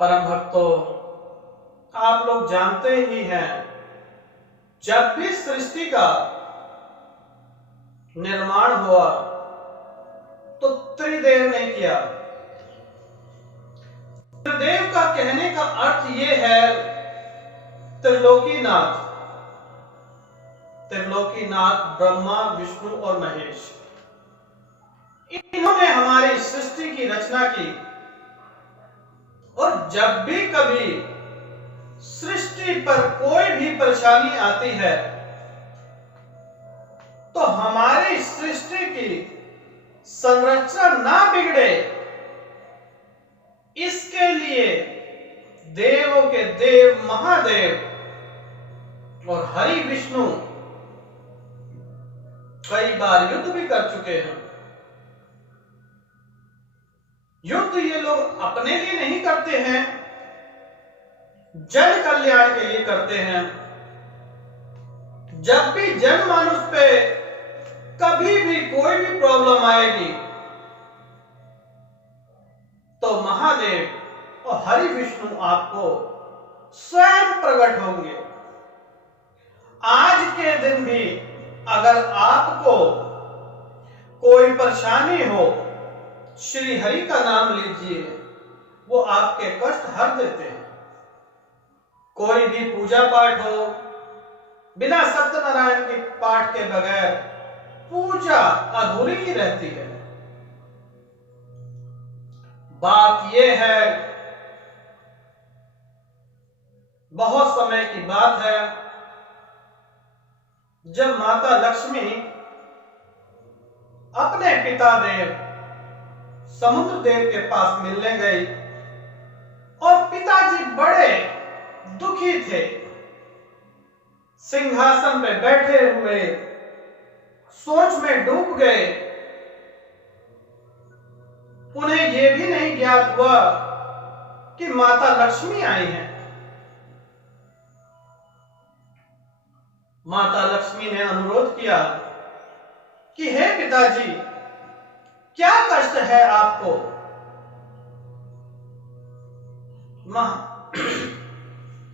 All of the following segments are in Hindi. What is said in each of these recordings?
परम भक्तों, आप लोग जानते ही हैं, जब भी सृष्टि का निर्माण हुआ तो त्रिदेव ने किया। त्रिदेव का कहने का अर्थ यह है त्रिलोकीनाथ। त्रिलोकीनाथ ब्रह्मा, विष्णु और महेश, इन्होंने हमारी सृष्टि की रचना की। और जब भी कभी सृष्टि पर कोई भी परेशानी आती है तो हमारी सृष्टि की संरचना ना बिगड़े, इसके लिए देवों के देव महादेव और हरि विष्णु कई बार युद्ध भी कर चुके हैं। युद्ध ये लोग अपने लिए नहीं करते हैं, जन कल्याण के लिए करते हैं। जब भी जनमानुष पे कभी भी कोई भी प्रॉब्लम आएगी तो महादेव और हरि विष्णु आपको स्वयं प्रकट होंगे। आज के दिन भी अगर आपको कोई परेशानी हो, श्री हरि का नाम लीजिए, वो आपके कष्ट हर देते हैं। कोई भी पूजा पाठ हो, बिना सत्यनारायण के पाठ के बगैर पूजा अधूरी ही रहती है। बात यह है, बहुत समय की बात है, जब माता लक्ष्मी अपने पिता देव समुद्र देव के पास मिलने गई और पिताजी बड़े दुखी थे। सिंहासन पे बैठे हुए सोच में डूब गए। उन्हें यह भी नहीं ज्ञात हुआ कि माता लक्ष्मी आई हैं। माता लक्ष्मी ने अनुरोध किया कि हे पिताजी, क्या कष्ट है आपको?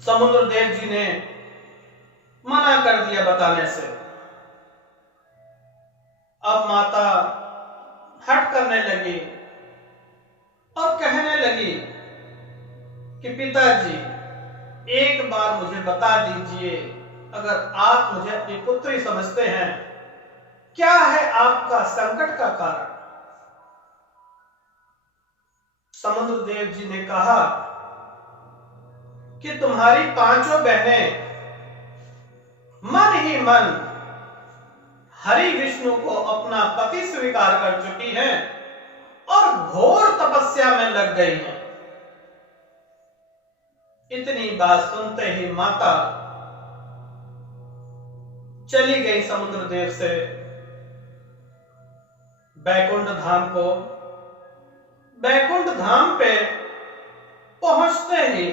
समुद्र देव जी ने मना कर दिया बताने से। अब माता हट करने लगी और कहने लगी कि पिताजी, एक बार मुझे बता दीजिए, अगर आप मुझे अपनी पुत्री समझते हैं, क्या है आपका संकट का कारण? समुद्र देव जी ने कहा कि तुम्हारी पांचों बहनें मन ही मन हरि विष्णु को अपना पति स्वीकार कर चुकी हैं और घोर तपस्या में लग गई हैं। इतनी बात सुनते ही माता चली गई समुद्र देव से बैकुंठ धाम को। बैकुंठ धाम पे पहुंचते ही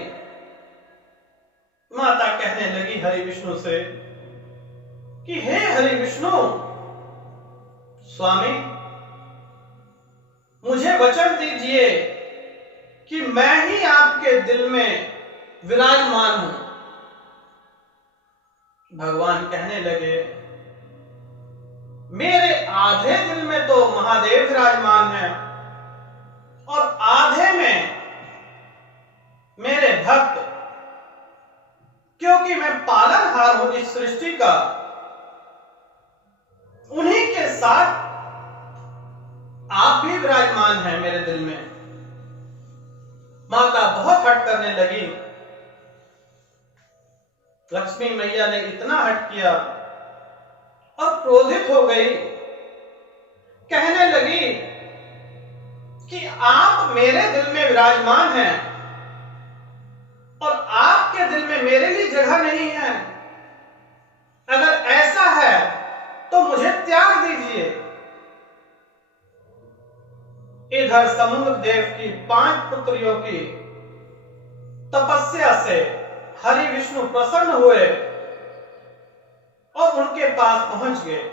माता कहने लगी हरि विष्णु से कि हे हरि विष्णु, स्वामी, मुझे वचन दीजिए कि मैं ही आपके दिल में विराजमान हूं। भगवान कहने लगे, मेरे आधे दिल में तो महादेव विराजमान हैं और आधे में मेरे भक्त, क्योंकि मैं पालनहार हूं इस सृष्टि का, उन्हीं के साथ आप भी विराजमान हैं मेरे दिल में। माता बहुत हट करने लगी। लक्ष्मी मैया ने इतना हट किया और क्रोधित हो गई। कहने लगी कि आप मेरे दिल में विराजमान हैं और आपके दिल में मेरे लिए जगह नहीं है। अगर ऐसा है तो मुझे त्याग दीजिए। इधर समुद्र देव की 5 पुत्रियों की तपस्या से हरि विष्णु प्रसन्न हुए और उनके पास पहुंच गए।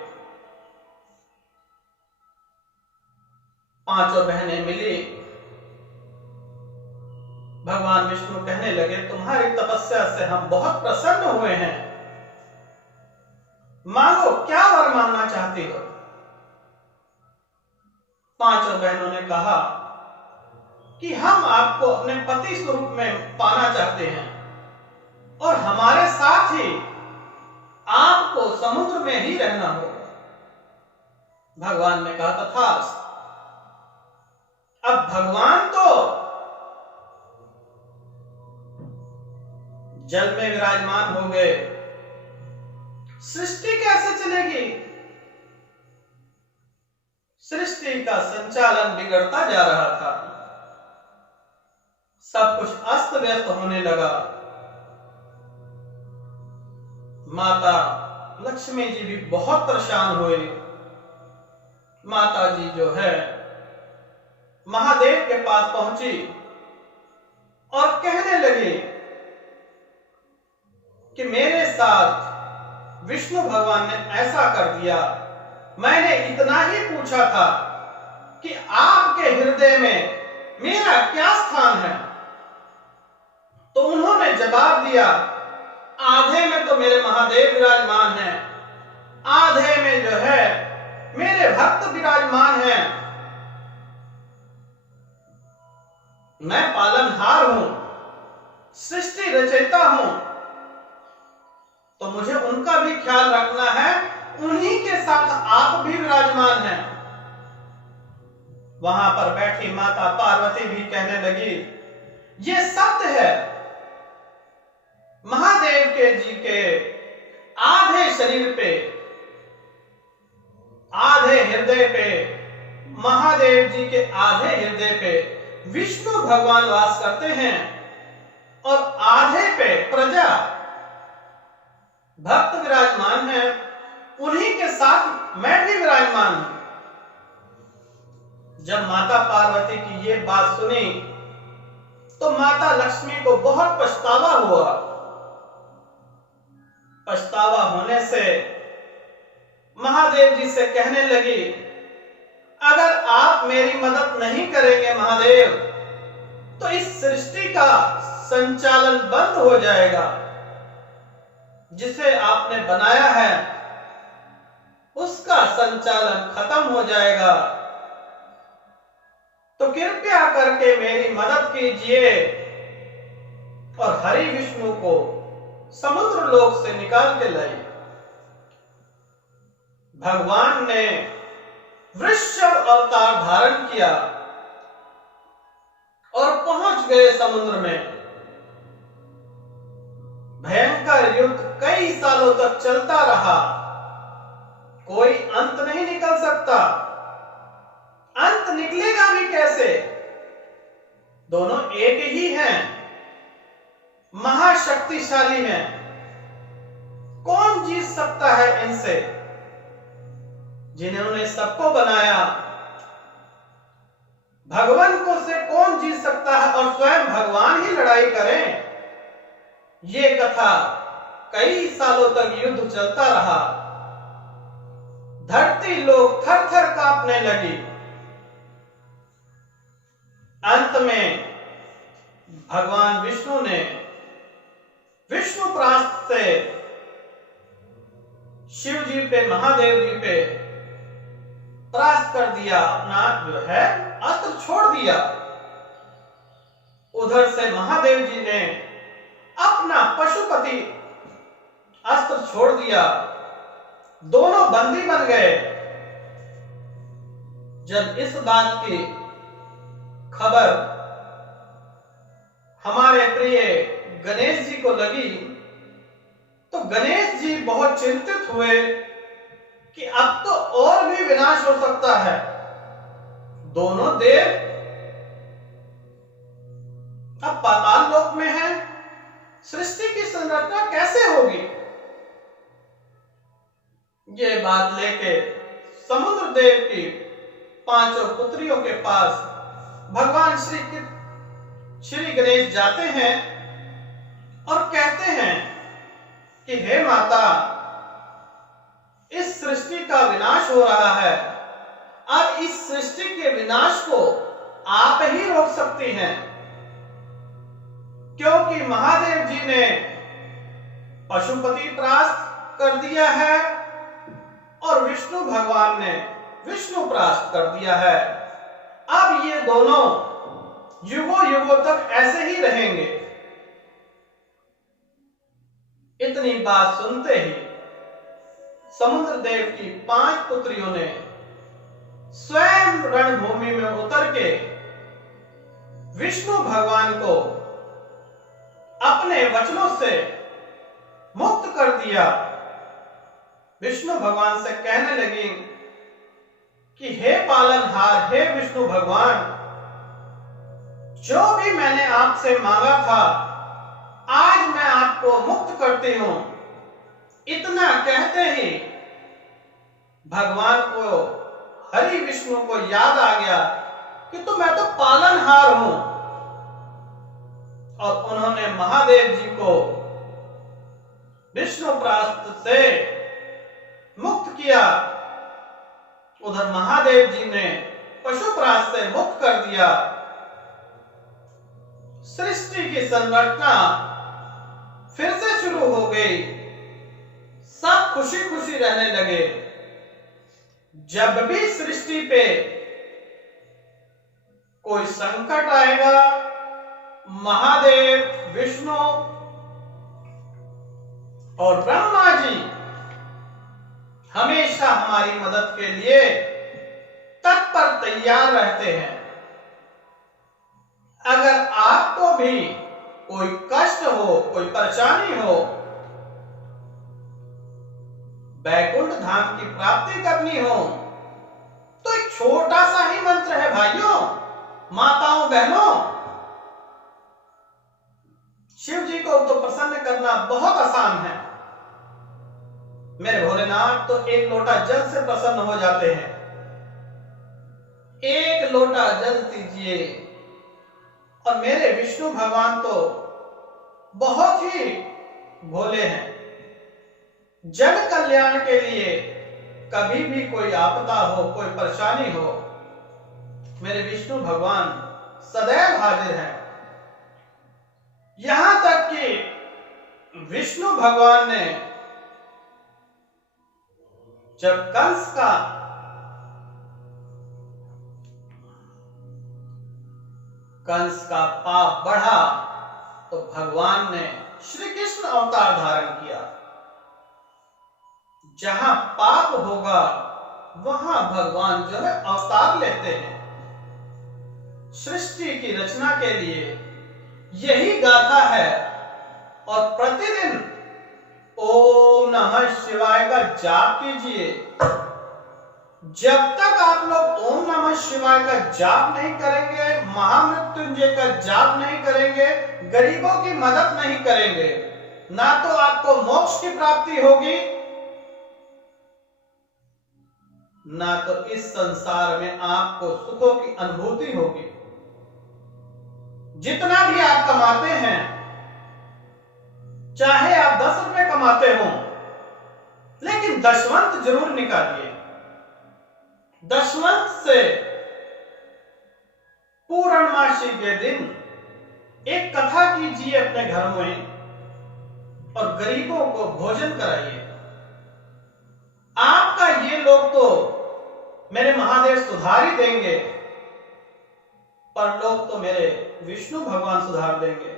5 बहनें मिली भगवान विष्णु कहने लगे, तुम्हारी तपस्या से हम बहुत प्रसन्न हुए हैं, मांगो, क्या वर मांगना चाहती हो? पांचों बहनों ने कहा कि हम आपको अपने पति स्वरूप में पाना चाहते हैं और हमारे साथ ही आपको समुद्र में ही रहना होगा। भगवान ने कहा, तथास्तु। अब भगवान तो जल में विराजमान हो गए, सृष्टि कैसे चलेगी? सृष्टि का संचालन बिगड़ता जा रहा था, सब कुछ अस्त व्यस्त होने लगा। माता लक्ष्मी जी भी बहुत परेशान हुए। माता जी जो है महादेव के पास पहुंची और कहने लगी कि मेरे साथ विष्णु भगवान ने ऐसा कर दिया, मैंने इतना ही पूछा था कि आपके हृदय में मेरा क्या स्थान है, तो उन्होंने जवाब दिया, आधे में तो मेरे महादेव विराजमान हैं, आधे में जो है मेरे भक्त विराजमान हैं। मैं पालनहार हूं, सृष्टि रचयिता हूं, तो मुझे उनका भी ख्याल रखना है, उन्हीं के साथ आप भी विराजमान हैं। वहां पर बैठी माता पार्वती भी कहने लगी, ये सत्य है, महादेव के जी के आधे शरीर पे, आधे हृदय पे, महादेव जी के आधे हृदय पे विष्णु भगवान वास करते हैं और आधे पे प्रजा भक्त विराजमान है, उन्हीं के साथ मैं भी विराजमान हूं। जब माता पार्वती की ये बात सुनी तो माता लक्ष्मी को बहुत पछतावा हुआ। पछतावा होने से महादेव जी से कहने लगी, अगर आप मेरी मदद नहीं करेंगे महादेव, तो इस सृष्टि का संचालन बंद हो जाएगा। जिसे आपने बनाया है उसका संचालन खत्म हो जाएगा, तो कृपया करके मेरी मदद कीजिए और हरि विष्णु को समुद्र लोक से निकाल के लाइए। भगवान ने वृषभ अवतार धारण किया और पहुंच गए समुद्र में। भयंकर युद्ध कई सालों तक चलता रहा, कोई अंत नहीं निकल सकता। अंत निकलेगा भी कैसे? दोनों एक ही हैं, महाशक्तिशाली हैं, कौन जीत सकता है इनसे? जिन्होंने सबको बनाया, भगवान को से कौन जीत सकता है? और स्वयं भगवान ही लड़ाई करें। ये कथा कई सालों तक युद्ध चलता रहा, धरती लोग थर थर कांपने लगी। अंत में भगवान विष्णु ने विष्णुप्रास्थ से शिव जी पे, महादेव जी पे प्रास्त कर दिया, अपना जो है अस्त्र छोड़ दिया। उधर से महादेव जी ने अपना पशुपति अस्त्र छोड़ दिया, दोनों बंदी बन गए। जब इस बात की खबर हमारे प्रिय गणेश जी को लगी तो गणेश जी बहुत चिंतित हुए कि अब तो और भी विनाश हो सकता है। दोनों देव अब पाताल लोक में हैं, सृष्टि की संरचना कैसे होगी? ये बात लेके समुद्र देव की पांचों पुत्रियों के पास भगवान श्री गणेश जाते हैं और कहते हैं कि हे माता, इस सृष्टि का विनाश हो रहा है, अब इस सृष्टि के विनाश को आप ही रोक सकती हैं। क्योंकि महादेव जी ने पशुपति परास्त कर दिया है और विष्णु भगवान ने विष्णु परास्त कर दिया है। अब ये दोनों युगों युगों तक ऐसे ही रहेंगे। इतनी बात सुनते ही समुद्र देव की 5 पुत्रियों ने स्वयं रणभूमि में उतर के विष्णु भगवान को अपने वचनों से मुक्त कर दिया। विष्णु भगवान से कहने लगी कि हे पालनहार, हे विष्णु भगवान, जो भी मैंने आपसे मांगा था आज मैं आपको मुक्त करती हूं। इतना कहते ही भगवान को, हरि विष्णु को याद आ गया कि तो मैं तो पालनहार हूं, और उन्होंने महादेव जी को विष्णु परास्त से मुक्त किया। उधर महादेव जी ने पशु परास्त से मुक्त कर दिया। सृष्टि की संरचना फिर से शुरू हो गई। सब खुशी खुशी रहने लगे। जब भी सृष्टि पे कोई संकट आएगा, महादेव, विष्णु और ब्रह्मा जी हमेशा हमारी मदद के लिए तत्पर तैयार रहते हैं। अगर आपको भी कोई कष्ट हो, कोई परेशानी हो, वैकुंठ धाम की प्राप्ति करनी हो, तो एक छोटा सा ही मंत्र है भाइयों, माताओं, बहनों। शिव जी को तो प्रसन्न करना बहुत आसान है। मेरे भोलेनाथ तो एक लोटा जल से प्रसन्न हो जाते हैं। एक लोटा जल दीजिए, और मेरे विष्णु भगवान तो बहुत ही भोले हैं। जन कल्याण के लिए कभी भी कोई आपदा हो, कोई परेशानी हो, मेरे विष्णु भगवान सदैव हाजिर हैं। यहां तक कि विष्णु भगवान ने जब कंस का पाप बढ़ा तो भगवान ने श्री कृष्ण अवतार धारण किया। जहां पाप होगा वहां भगवान जो है अवतार लेते हैं। सृष्टि की रचना के लिए यही गाथा है, और प्रतिदिन ओम नमः शिवाय का जाप कीजिए। जब तक आप लोग ओम नमः शिवाय का जाप नहीं करेंगे, महामृत्युंजय का जाप नहीं करेंगे, गरीबों की मदद नहीं करेंगे, ना तो आपको मोक्ष की प्राप्ति होगी, ना तो इस संसार में आपको सुखों की अनुभूति होगी। जितना भी आप कमाते हैं, चाहे आप 10 रुपए कमाते हो, लेकिन दशवंत जरूर निकालिए। दशवंत से पूर्णमासी के दिन एक कथा कीजिए अपने घर में, और गरीबों को भोजन कराइए। आपका ये लोग तो मेरे महादेव सुधार ही देंगे, पर लोग तो मेरे विष्णु भगवान सुधार देंगे।